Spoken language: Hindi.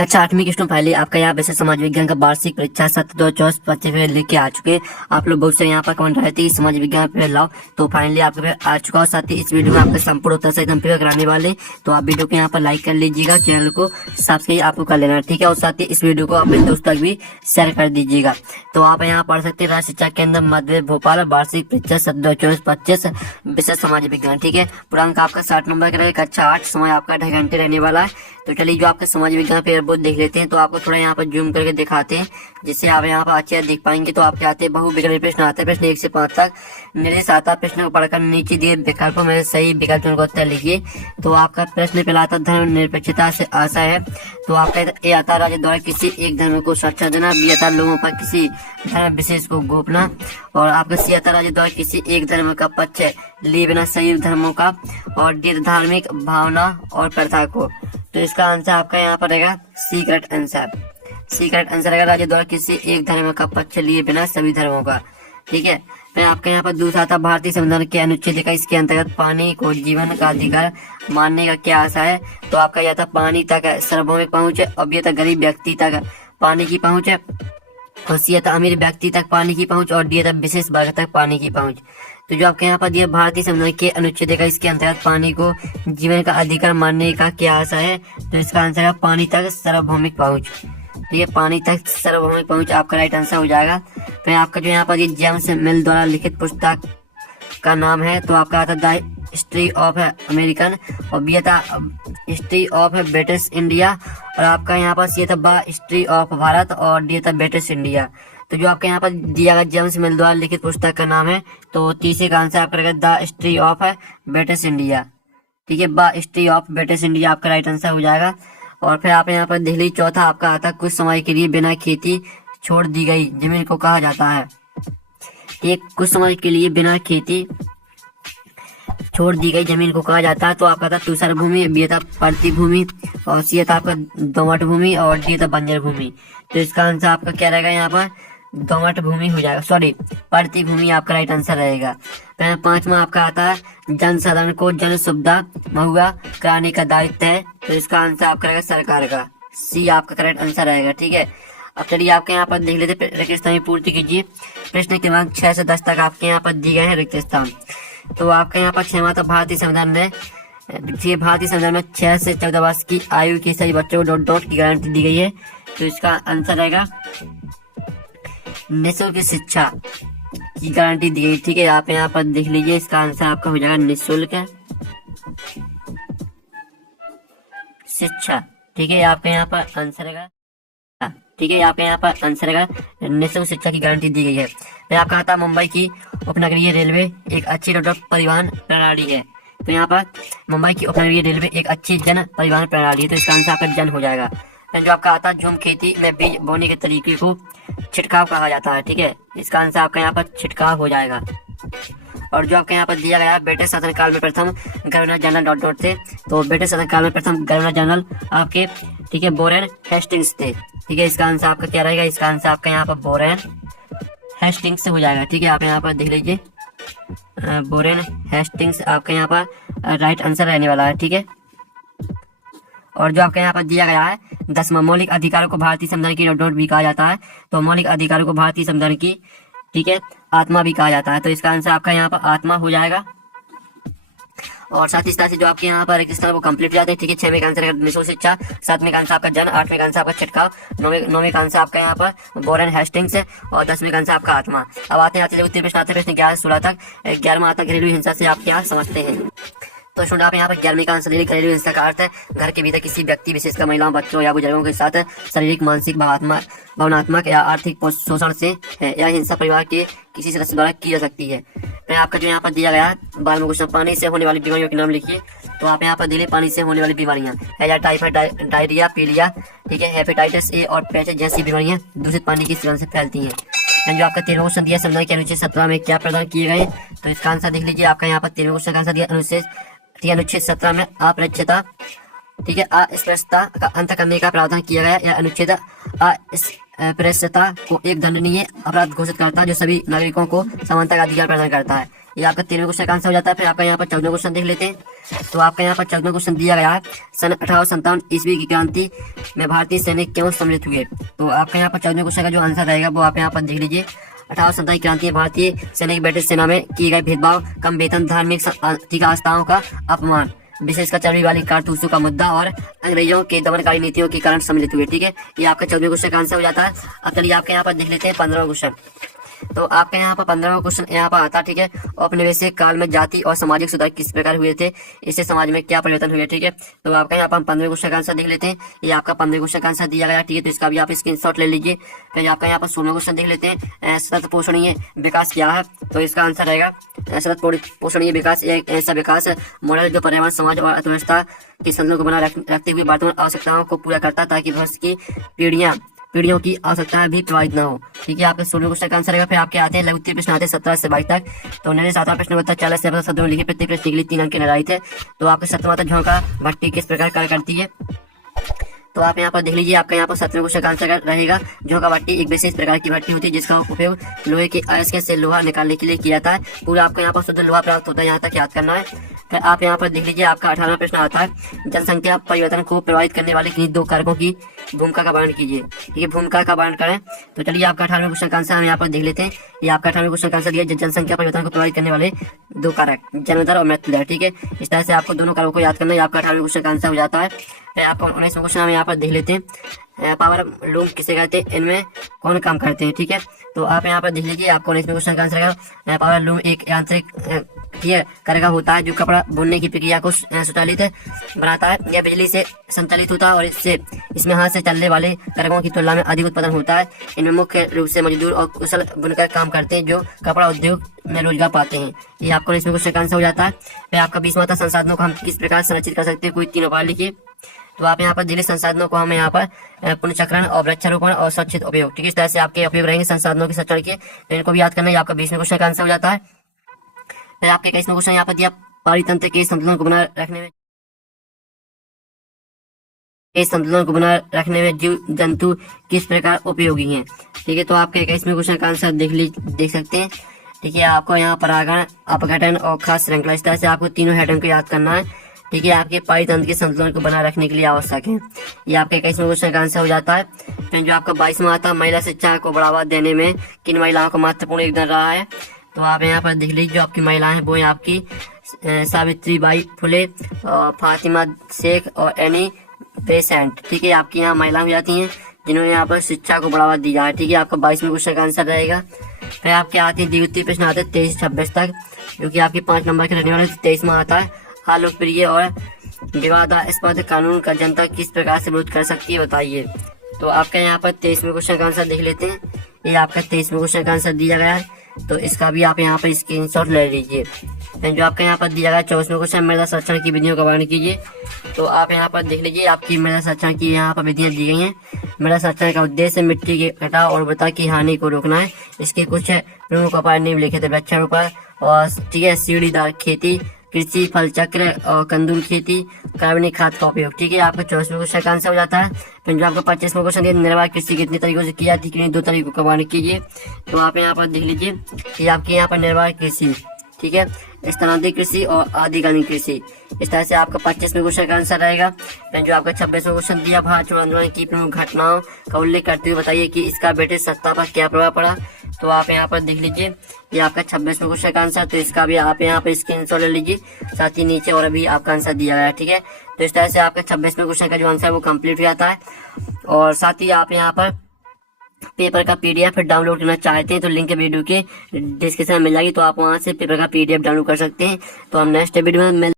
कक्षा 8वीं की पहले आपका यहाँ वैसे समाज विज्ञान का वार्षिक परीक्षा 7/2/24/25 लेके आ चुके हैं। आप लोग बहुत से यहाँ पर कमेंट रहे थे कि समाज विज्ञान पे लाओ, तो फाइनली आपके पे आ चुका हो। साथ ही इस वीडियो में आपका संपूर्ण उत्तर से एकदम प्रिपेयर कराने वाले, तो आप वीडियो को यहाँ पर लाइक कर लीजिएगा, चैनल को सब्सक्राइब आपको कर लेना, ठीक है। और साथ ही इस वीडियो को अपने दोस्तों तक भी शेयर कर दीजिएगा। तो आप यहाँ पढ़ सकते हैं राष्ट्रीय शिक्षा केंद्र मध्य भोपाल वार्षिक परीक्षा 7/2/24/25 विषय समाज विज्ञान, ठीक है। पूर्णांक आपका 60 नंबर का रहेगा। कक्षा 8, समय आपका 2.5 घंटे रहने वाला है। तो चलिए जो आपके समाज विज्ञान पेपर बोर्ड देख लेते हैं। तो आपको थोड़ा यहाँ पर जूम करके दिखाते हैं, जिससे आप यहाँ पर अच्छे देख पाएंगे। तो आपके आते बहु विकल्प प्रश्न आते हैं, प्रश्न 1 से 5 तक निर्देश आता है। प्रश्न को पढ़कर नीचे दिए विकल्पों में सही विकल्प को उत्तर लिखिए। तो आपका प्रश्न पहला आता है धर्म निरपेक्षता से आशा है। तो आपका ये आता है राज्य द्वारा किसी एक धर्म को सुरक्षा देना। बी आता है लोगों पर किसी धर्म विशेष को गोपना। और आपका सी आता है राज्य द्वारा किसी एक धर्म का पक्ष लिए बिना सही धर्मों का। और डी धार्मिक भावना और प्रथा को। तो इसका आंसर आपका यहाँ पर रहेगा C correct answer. C correct answer रहेगा राज्य द्वारा किसी एक धर्म का पक्ष लिए बिना सभी धर्मों का, ठीक है। फिर आपका यहाँ पर दूसरा था भारतीय संविधान के अनुच्छेद का इसके अंतर्गत पानी को जीवन का अधिकार मानने का क्या आशा है। तो आपका यह था पानी तक सार्वभौमिक पहुंच, अब यह था गरीब व्यक्ति तक पानी की पहुंच है, और सी था अमीर व्यक्ति तक पानी की पहुंच, और डी था विशेष वर्ग तक पानी की पहुंच। तो जो आपके यहाँ पर दिया भारतीय संविधान के अनुच्छेद का इसके अंतर्गत पानी को जीवन का अधिकार मानने का क्या आशा है। तो इसका आंसर है पानी तक सार्वभौमिक पहुंच। तो ये पानी तक सार्वभौमिक पहुंच आपका राइट आंसर हो जाएगा। फिर आपका जो यहाँ पर ये जेम्स मिल द्वारा लिखित पुस्तक का नाम है। तो आपका आता द हिस्ट्री ऑफ अमेरिकन, और बी था हिस्ट्री ऑफ ब्रिटिश इंडिया, और आपका यहाँ पर सी था द हिस्ट्री ऑफ भारत, और डी था ब्रिटिश इंडिया। तो जो आपके यहाँ पर दिया गया जेम्स मिल द्वारा लिखित पुस्तक का नाम है। तो तीसरे का आंसर आपका रहेगा the history of British India, ठीक है। The history of British India आपका राइट आंसर हो जाएगा। और फिर आप यहाँ पर देख लीजिए चौथा आपका आता कुछ समय के लिए बिना खेती छोड़ दी गई जमीन को कहा जाता है। एक कुछ समय के लिए बिना खेती छोड़ दी गई जमीन को कहा जाता है। तो आपका था तुषार भूमि, बी था पर्ती भूमि, और सी था आपका दोमट भूमि, और डी था बंजर भूमि। तो इसका आंसर आपका क्या रहेगा यहाँ पर दोमट भूमि हो जाएगा, सॉरी पर्ती भूमि आपका राइट आंसर रहेगा। फिर पांचवा आपका आता है जनसाधारण को जन सुविधा मुहैया कराने का दायित्व है। तो इसका आंसर आपका रहेगा सरकार का, सी आपका करेक्ट आंसर रहेगा, ठीक है। अब चलिए आपके यहाँ पर देख लेते रिक्त स्थान पूर्ति कीजिए। प्रश्न क्रमांक 6 से 10 तक आपके यहाँ पर दिए गए हैं रिक्त स्थान। तो आपका यहाँ पर 6वां था भारतीय संविधान में, भारतीय संविधान में 6 से 14 वर्ष की आयु के सभी बच्चों को डॉट की गारंटी दी गई है। तो इसका आंसर रहेगा निःशुल्क शिक्षा की गारंटी दी गई, ठीक है। आप यहाँ पर देख लीजिए, इसका आंसर आपका हो जाएगा निःशुल्क शिक्षा, ठीक है। आपके यहाँ पर आंसर रहेगा, ठीक है। आपके यहाँ पर आंसर रहेगा निःशुल्क शिक्षा की गारंटी दी गई है। फिर आपका आता मुंबई की उपनगरीय रेलवे एक अच्छी रोड परिवहन प्रणाली है। तो यहाँ पर मुंबई की उपनगरीय रेलवे एक अच्छी जन परिवहन प्रणाली है। तो इसका आंसर आपका जन हो जाएगा। फिर जो आपका आता है झूम खेती में बीज बोने के तरीके को छिड़काव कहा जाता है, ठीक है। इसका आंसर आपका यहाँ पर छिड़काव हो जाएगा। और जो आपके यहाँ पर दिया गया है ब्रिटिश शासन काल में प्रथम गवर्नर जनरल डॉट डॉट थे। तो ब्रिटिश शासन काल में प्रथम गवर्नर जनरल आपके, ठीक है, वॉरेन हेस्टिंग्स थे, ठीक है। इसका आंसर आपका क्या रहेगा, इसका आंसर आपका यहाँ पर वॉरेन हेस्टिंग्स से हो जाएगा, ठीक है। आप यहाँ पर देख लीजिए वॉरेन हेस्टिंग्स आपका यहाँ पर राइट आंसर रहने वाला है, ठीक है। और जो आपका यहाँ पर दिया गया है 10वां मौलिक अधिकारों को भारतीय संविधान की डॉट भी कहा जाता है। तो मौलिक अधिकारों को भारतीय संविधान की, ठीक है, आत्मा भी कहा जाता है। तो इसका आंसर आपका यहाँ पर आत्मा हो जाएगा। और साथ ही साथ जो आपके यहाँ पर एक स्थान वो कंप्लीट हो जाते हैं, ठीक है। 6वें का आंसर है निःशुल्क शिक्षा, 7वें का आंसर आपका जन, 8वें का आंसर आपका छिड़काव, 9वें का आंसर आपका यहाँ पर वॉरेन हेस्टिंग्स है, और 10वें का आंसर आपका आत्मा। अब आते हैं उत्तर प्रश्न आते हैं प्रश्न 11 से 16 तक। 11वां आता घरेलू हिंसा से आप क्या समझते हैं। तो स्टूडेंट आप यहाँ पर 11वीं का आंसर घरेलू हिंसा का अर्थ है घर के भीतर किसी व्यक्ति विशेषकर महिलाओं, बच्चों या बुजुर्गों के साथ शारीरिक, मानसिक, भावनात्मक या आर्थिक शोषण से है। यह हिंसा परिवार के किसी सदस्य द्वारा की जा सकती है। फिर आपका जो यहाँ पर दिया गया 12वां क्वेश्चन पानी से होने वाली बीमारियों के नाम लिखिए। तो आप यहाँ पर दिले पानी से होने वाली बीमारियां है टाइफाइड, डायरिया, पीलिया, ठीक है, हेपेटाइटिस ए और पैचेस जैसी बीमारियां दूषित पानी की सेवन से फैलती हैं। जो आपका 13वां क्वेश्चन दिया संविधान के अनुच्छेद 17 में क्या प्रदान किए गए। तो इसका आंसर देख लीजिए। आपका यहाँ पर 13वें क्वेश्चन का आंसर दिया अनुच्छेद 17 में अपरिच्छता, ठीक है, अस्पृश्यता का अंत करने का प्रावधान किया गया। या अनुच्छेद प्रेस्यता को एक दंडनीय अपराध घोषित करता है जो सभी नागरिकों को समानता का अधिकार प्रदान करता है। ये आपका 13वें क्वेश्चन का आंसर हो जाता है। फिर आपका यहाँ पर 14वां क्वेश्चन देख लेते हैं। तो आपका यहाँ पर 14वां क्वेश्चन दिया गया है, सन 1857 ईस्वी की क्रांति में भारतीय सैनिक क्यों सम्मिलित हुए। तो आपका यहाँ पर 14वें क्वेश्चन का जो आंसर रहेगा वो आप यहाँ पर देख लीजिए। 1857 की क्रांति में भारतीय सैनिक ब्रिटिश सेना में किए गए भेदभाव, कम वेतन, धार्मिक आस्थाओं का अपमान, विशेषकर चर्बी वाली कारतूसों का मुद्दा और अंग्रेजों के दमनकारी नीतियों के कारण सम्मिलित हुए। ठीक है, ये आपका 14वें क्वेश्चन का आंसर हो जाता है। अब चलिए आपके यहाँ पर देख लेते हैं 15वां क्वेश्चन। तो आपके यहाँ पर 15वां क्वेश्चन यहाँ पर आता है। ठीक है, औपनिवेशिक काल में जाति और सामाजिक सुधार किस प्रकार हुए थे, इससे समाज में क्या परिवर्तन हुए। ठीक है, तो आपका यहाँ पर हम 15वें क्वेश्चन का आंसर देख लेते हैं। ये आपका 15वें क्वेश्चन का आंसर दिया गया। ठीक है, तो इसका भी आप स्क्रीनशॉट ले लीजिए। फिर आपका यहाँ पर 16वां क्वेश्चन देख लेते हैं, सतत पोषणीय विकास क्या है। तो इसका आंसर रहेगा सतत पोषणीय विकास एक ऐसा विकास मॉडल जो पर्यावरण, समाज और अर्थव्यवस्था के संतुलन को बनाए रखते हुए वर्तमान आवश्यकताओं को पूरा करता है ताकि भविष्य की पीढ़ियों की आवश्यकता भी प्रभावित न हो। ठीक है, आपके 16वें क्वेश्चन का आंसर रहेगा। फिर आपके आते हैं लघु उत्तरीय प्रश्न आते हैं 17 से 22 तक। तो उन्होंने 7वां प्रश्न उत्तर 40 से 50 शब्दों में लिखे, प्रत्येक प्रश्न के लिए 3 अंक निर्धारित है। तो आपके 7वां झोंका भट्टी किस प्रकार कार्य करती है। तो आप यहाँ पर देख लीजिए। आपका यहाँ पर 17वें क्वेश्चन का आंसर रहेगा, झोंका भट्टी एक विशेष प्रकार की भट्टी होती है जिसका उपयोग लोहे के अयस्क से लोहा निकालने के लिए किया जाता है। पूरा आपको यहाँ पर शुद्ध लोहा प्राप्त होता है, यहाँ तक याद करना है। फिर आप यहाँ पर देख लीजिए। आपका 18वां प्रश्न आता है, जनसंख्या परिवर्तन को प्रभावित करने वाले किन्हीं 2 कारकों की भूमिका का वर्णन कीजिए। ठीक है, भूमिका का वर्णन करें। तो चलिए आपका 18वें क्वेश्चन का आंसर हम यहाँ पर देख लेते हैं। ये आपका 18वें क्वेश्चन का आंसर दिया, जनसंख्या परिवर्तन को प्रभावित करने वाले 2 कारक, जन्म दर और मृत्यु दर। ठीक है, इस तरह से आपको दोनों कारकों को याद करना है। आपका 18वें क्वेश्चन का आंसर हो जाता है। फिर आपका 19वां क्वेश्चन हम यहाँ पर देख लेते हैं, पावर लूम किसे कहते हैं, इनमें कौन काम करते हैं। ठीक है, तो आप यहाँ पर देख लीजिए। आपको 19वें क्वेश्चन का आंसर है, पावर लूम एक यांत्रिक कार्य होता है जो कपड़ा बुनने की प्रक्रिया को स्वचालित बनाता है। यह बिजली से संचालित होता है और इसमें हाथ से चलने वाले कार्यों की तुलना में अधिक उत्पादन होता है। इनमें मुख्य रूप से मजदूर और कुशल बुनकर काम करते हैं जो कपड़ा उद्योग में रोजगार पाते हैं। ये आपको इसमें क्वेश्चन का आंसर हो जाता है। फिर आपका 20वां था, संसाधनों को हम किस प्रकार संरक्षित कर सकते हैं, कोई 3 उपाय लिखिए। तो आप यहाँ पर दिल्ली संसाधनों को हम यहाँ पर पुनर्चक्रण और वृक्षारोपण और सुरक्षित उपयोग। ठीक है, इस तरह से आपके उपयोग रहेंगे संसाधनों के संरक्षण के। तो इनको भी याद करना है। आपका 20वें क्वेश्चन का आंसर हो जाता है। फिर आपके 21वां क्वेश्चन यहाँ पर दिया, पारितंत्र के संतुलन को बनाए रखने में जीव जंतु किस प्रकार उपयोगी हैं। ठीक है, तो आपके 21वें क्वेश्चन का आंसर देख सकते हैं। ठीक है, आपको यहाँ परागण, अपघटन और खास श्रृंखला, इस तरह से आपको तीनों हेडन को याद करना है। ठीक है, आपके पारितंत्र के संतुलन को बनाए रखने के लिए आवश्यक है। ये आपके 21वें क्वेश्चन का आंसर हो जाता है। फिर जो आपका 22वां आता है, महिला शिक्षा को बढ़ावा देने में किन महिलाओं का महत्वपूर्ण योगदान रहा है। तो आप यहाँ पर देख लीजिए। जो आपकी महिलाएं हैं वो है आपकी सावित्रीबाई फुले, फातिमा शेख और एनी बेसेंट। ठीक है, आपकी यहाँ महिलाएं हो जाती हैं जिन्होंने यहाँ पर शिक्षा को बढ़ावा दिया है। ठीक है, आपका 22वें क्वेश्चन का आंसर रहेगा। फिर आपके आते हैं द्वितीय प्रश्न आते हैं 23 से 26 तक, जो कि आपके 5 नंबर के रहने वाले। 23वां आता है, अलोकप्रिय और विवादास्पद कानून का जनता किस प्रकार से विरोध कर सकती है, बताइए। तो आपका यहाँ पर 23वें क्वेश्चन का आंसर देख लेते हैं। ये आपका 23वें क्वेश्चन का आंसर दिया गया है, तो इसका भी आप यहाँ पर स्क्रीनशॉट ले लीजिए। जो आपका यहाँ पर दिया गया 24वां क्वेश्चन, मृदा संरक्षण की विधियों का वर्णन कीजिए। तो आप यहाँ पर देख लीजिए। आपकी मृदा संरक्षण की यहाँ पर विधियां दी गई हैं। मृदा संरक्षण का उद्देश्य मिट्टी के कटाव और उर्वरता की हानि को रोकना है। इसके कुछ प्रमुख उपाय निम्नलिखित है, वृक्षारोपण और ठीक है सीढ़ीदार खेती, कृषि फल चक्र और कंदूर खेती, कार्बनिक खाद का उपयोग। ठीक है, आपका 24वें क्वेश्चन का आंसर हो जाता है। फिर जो आपका 25वां क्वेश्चन है, निर्वाह कृषि कितने तरीकों से की जाती है, किन्हीं 2 तरीकों का वर्णन कीजिए। तो आप यहाँ पर देख लीजिए। ये आपके यहाँ पर निर्वाह कृषि, ठीक है, स्थानांतरित कृषि और आदिकालीन कृषि, इस तरह से आपका 25वें क्वेश्चन का आंसर रहेगा। फिर जो आपका 26वां क्वेश्चन दिया, भारत छोड़ो आंदोलन की प्रमुख घटनाओं का उल्लेख करते हुए बताइए कि इसका ब्रिटिश सत्ता पर क्या प्रभाव पड़ा। तो आप यहाँ पर देख लीजिए। ये आपका 26वें क्वेश्चन का आंसर, तो इसका भी आप यहाँ पर स्क्रीनशॉट ले लीजिए। साथ ही नीचे और अभी आपका आंसर दिया गया है। ठीक है, तो इस तरह से आपका 26वें क्वेश्चन का जो आंसर है वो कंप्लीट हो जाता है। और साथ ही आप यहाँ पर पेपर का पीडीएफ डाउनलोड करना चाहते हैं तो लिंक वीडियो के डिस्क्रिप्शन में मिल जाएगी, तो आप वहां से पेपर का पीडीएफ डाउनलोड कर सकते हैं। तो हम नेक्स्ट वीडियो में